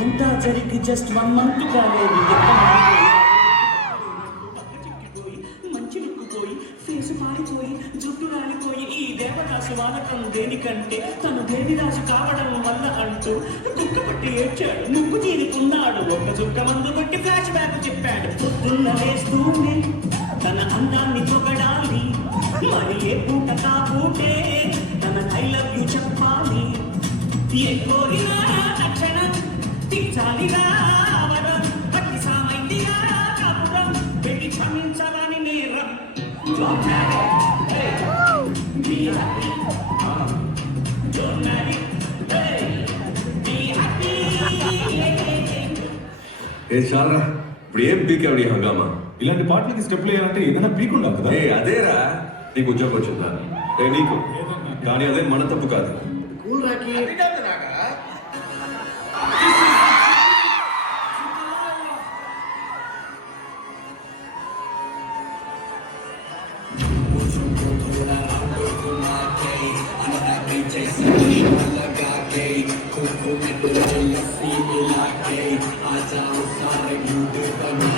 అంతా జరిగి just 1 month కాలేదు. మంచి నొక్కుపోయి ఫేసు మారిపోయి జుట్టు రాలిపోయి ఈ దేవరాశి వానకం దేనికంటే తను దేవిరాజు కావడం వల్ల అంటూ కుక్క పట్టి ఏడ్చాడు. నువ్వు తీరుకున్నాడు. ఒక చుక్క మందు పట్టి ఫ్లాష్ బ్యాక్ చెప్పాడు. పొద్దున్న వేస్తూనే తన అందాన్ని పొగడాలి. మరి ఏ పూట కాపూటే తన ఐ లవ్ యూ చెప్పాలి. ఏ కోరినా తక్షణం తీర్చాలిగా వరం. భక్తి సామైందిగా కాపురం పెట్టి క్షమించవని నేరం. Don't marry, hey, be happy. Don't marry, hey, be happy. ఏ చాలా ఇప్పుడు ఏం పీకేవాడి హంగామా? ఇలాంటి పాటలకి స్టెప్లు వేయాలంటే ఏదైనా పీక్ ఉండాలి కదా. అదేరా నీకు ఉద్యోగం వచ్చిందా? నీకు కానీ అదే మన తప్పు కాదు. I